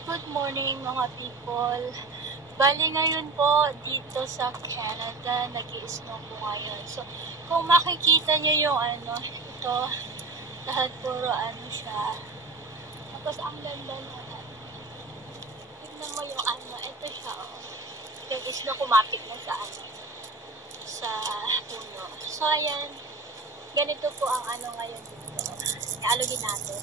Good morning mga people. Bali ngayon po dito sa Canada, nag-i-snow po ngayon. So, kung makikita nyo yung ito, lahat puro siya. Tapos ang ganda na tignan mo yung ito siya nag-i-snow kumapit na sa sa puno. So, ayan. Ganito po ang ngayon dito. Ialugin natin.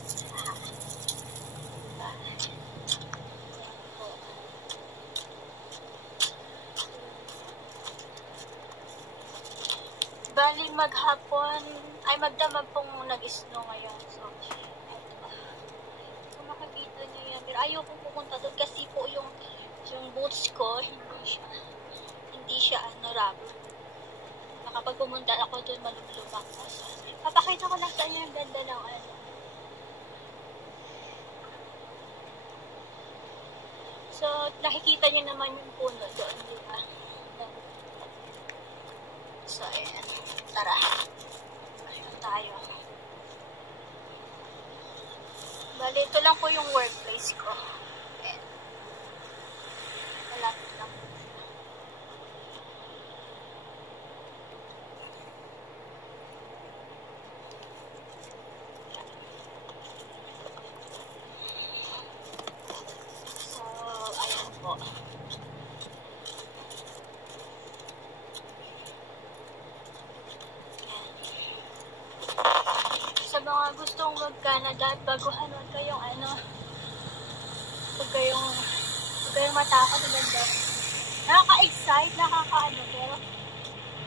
Bali maghapon, ay magdamag pong nag-snow ngayon. So, kung makikita nyo yan. Pero ayoko pumunta doon kasi po yung boots ko, hindi siya rubber. Kapag pumunta ako doon, malulubak na. So, papakita ko lang sa inyo yung ganda ng So, nakikita nyo naman yung puno doon, di ba? So, ayan. Tara. Ayan tayo. Bali, ito lang po yung workplace ko. Ayan. Malapit lang. So, ayan po. Sa mga gustong mag-Canada at baguhan, huwag kayong huwag kayong matakot na ganda. Nakaka-excite, pero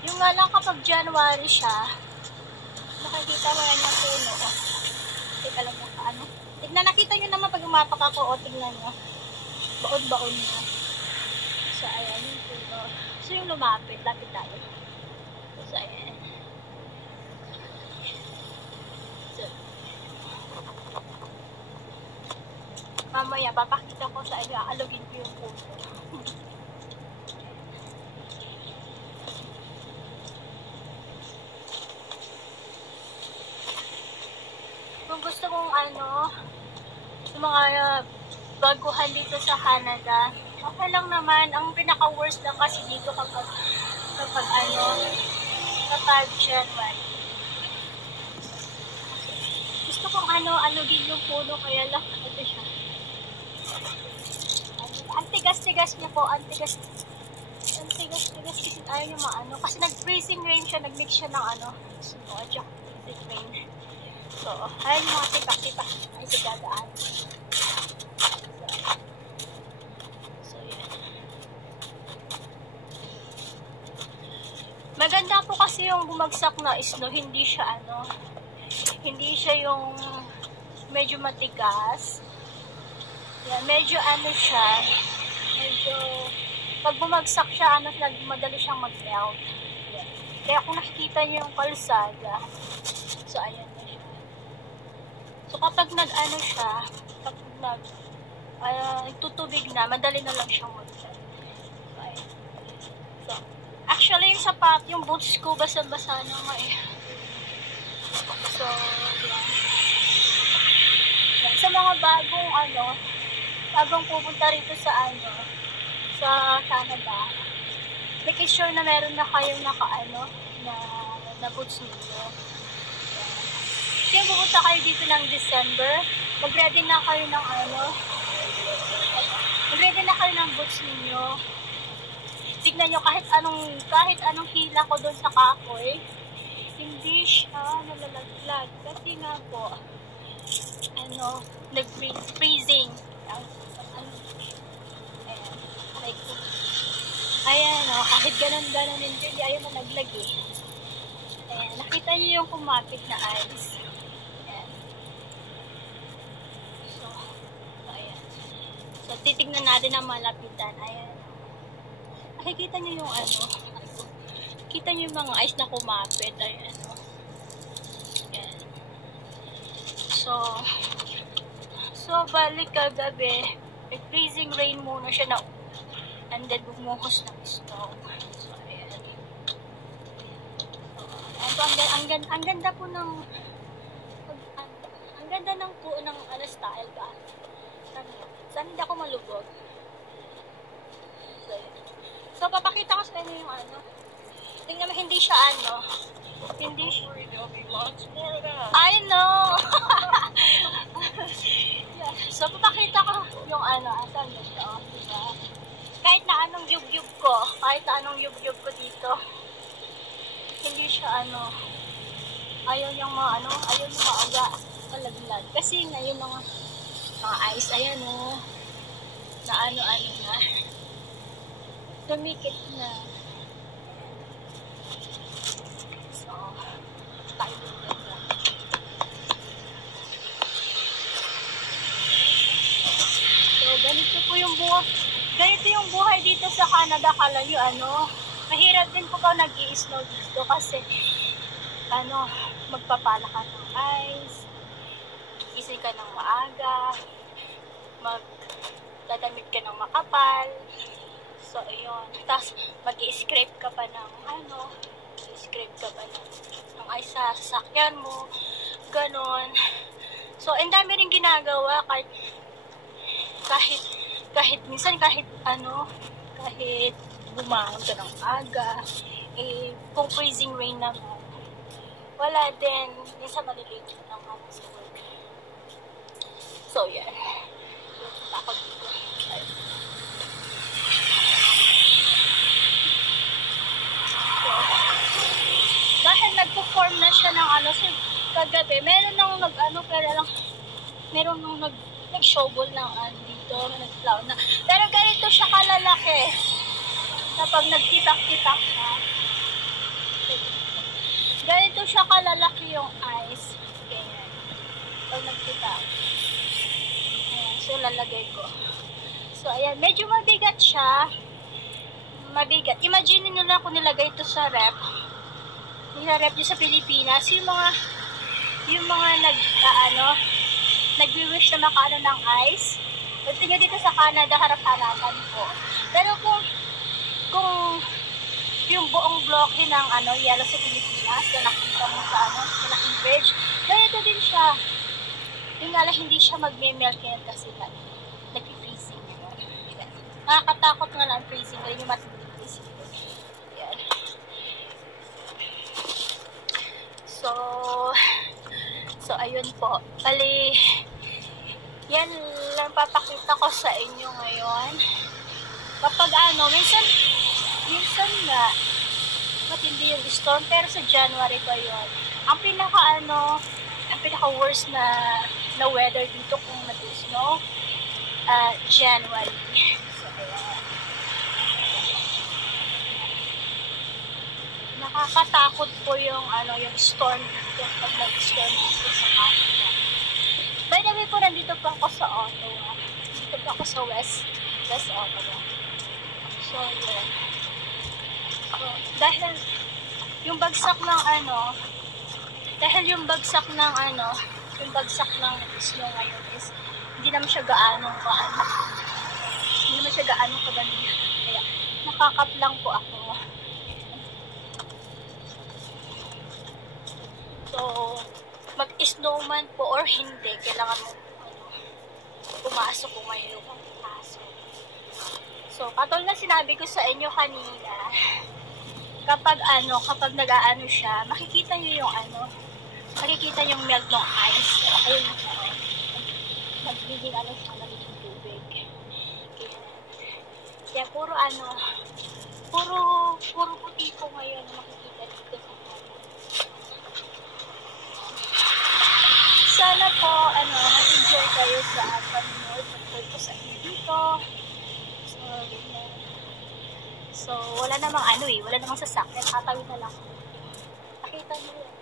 yung nga lang kapag January siya, makikita mo yan yung puno. Teka lang yung tignan, nakita nyo naman pag umapak ako, tignan nyo. Baon-baon na. So, ayan yung puno. So, yung lumapit, lapit tayo. So, ayan. Mamaya, papakita ko sa inyo, aalugin ko yung puno. Kung gusto kong yung mga baguhan dito sa Canada, okay lang naman. Ang pinaka-worst lang kasi dito kapag January. Gusto kong alugin yung puno, kaya lang ito siya. Antigas-tigas niya po, antigas kasi ayaw niya kasi nag-freezing rain siya, nag-mix siya ng snow at saka freezing rain. So, ayan yung mga tipak-tipak ay sigagaan. So, yan. Maganda po kasi yung bumagsak na snow, hindi siya yung medyo matigas. Yan, medyo siya, medyo pag bumagsak siya, madali siyang mag-melt. Yan. Kaya kung nakikita niyo yung kalsada, so ayan na siya. So kapag siya, kapag tutubig na, madali na lang siyang mag-melt. So ayan. So, actually yung yung boots ko, basa-basa na nga So, yan. Yan. Sa mga bagong pupunta rito sa Canada, make sure na meron na kayong na boots ninyo. Kaya pupunta kayo dito ng December, mag-ready na kayo ng boots ninyo. Tignan nyo, kahit anong hila ko doon sa kahoy, hindi siya nalalaglag. Kasi nga po, nag-freezing. Ayan, kahit ganun-ganun hindi ayaw nalaglag Ayan, nakita niyo yung kumapit na ice. Ayan. So, ayan. So, titignan natin ang malapitan. Ayan. Nakikita niyo yung kita niyo yung mga ice na kumapit. Ayan. Ayan. So, balik kagabi, freezing rain muna siya and then bumuhos ng snow. So, ayan. So, ang ganda po ng ang ganda ng style ba? Saan hindi ako malubog? So, papakita ko sa inyo yung ano. Tingnan mo, hindi siya ano. Hindi siya. I know! Yeah. So, papakita ko yung ano. Asan na siya? Oh, diba? Kahit na anong yug-yug ko. Kahit na anong yug-yug ko dito. Hindi siya ano. Ayaw niyang mga ano. Ayaw niyang maaga. Malaglag. Kasi nga yung mga ice. Ayan o. Oh, na ano-ano na. Tumikit na. So, tayo na. So, ganito po yung buhay. Ganito yung buhay dito sa Canada. Kala nyo, ano, mahirap din po ka nag-i-snow dito kasi, ano, magpapala ka ng ice, gising ka ng maaga, magdadamit ka ng makapal. So, ayun. Tapos, mag-i-scrape ka pa ng, ano, mag-i-scrape ka pa ng ice sa sasakyan mo. Ganon. So, ang dami rin ginagawa kahit minsan, kahit bumangon ka ng aga, kung freezing rain naman, wala din. Minsan malilate ng ano sa work. So, yan. Takot dito. Dahil nagpo-form na siya ng ano, so kagabi, meron nang nag-ano, meron nang nag-shovel ng dito, nag-plow na. Pero ganito siya kalalaki. Kapag nagtipak-tipak na, ganito siya kalalaki yung ice. Ganyan. Pag nagtipak. Ayan, so lalagay ko. So, ayan, medyo mabigat siya. Mabigat. Imagine nyo lang kung nilagay ito sa rep. Nilarep nyo sa Pilipinas, yung mga nagwi-wish na makaano ng ice. Pagdating nyo dito sa Canada, harap-harapan po. Pero kung yung buong bloke ng yellow sa Pilipinas, na nakita mo sa malaking bridge, ganito din siya. Yung nga lang, hindi siya magme-melt ngayon kasi nag-freezing. Nakakatakot nga lang freezing, ganyan yung matinding freezing. Yan. So, ayun po. Bali, yan lang papakita ko sa inyo ngayon. Kapag minsan nga, matindi yung storm, pero sa January pa yun. Ang pinaka-worst na weather dito kung nag-snow, January. So, ayan. Nakakatakot po yung storm dito pag nag-storm dito sa Canada. By the way po, nandito po ako sa Ottawa. Dito po ako sa West Ottawa. So, yun. So, dahil yung bagsak ng snow ngayon is hindi naman siya gaano kaganda. Kaya, nakakap lang po ako. So, mag-snowman po or hindi, kailangan mo pumasok kung mayroon kang pumasok. So, katulad na sinabi ko sa inyo kanina, kapag nag-aano siya, makikita nyo yung melt ng ice. Ayun, magiging siya, magiging tubig. Kaya puro puti po ngayon makikita dito sa sana po, mag-enjoy kayo sa panonood ko sa inyo dito. So, wala namang wala namang sasakyan. Tatawid na lang. Nakita nyo yun.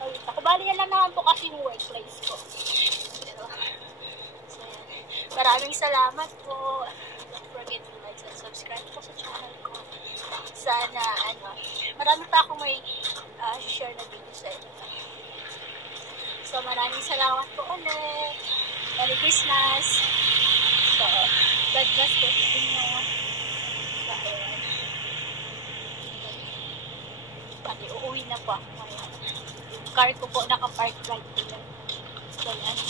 Tawid ako. Bali yan lang naman po kasi yung workplace ko. Pero, so, yan. Maraming salamat po. Don't forget to like and subscribe po sa channel ko. Sana, marami pa akong may share na video sa inyo. So, maraming salamat po ulit. Merry Christmas. So, God bless po sa inyo. So, ayan. Pati, uuwi na po ako ngayon. Yung car ko po nakapark right here. So, yan.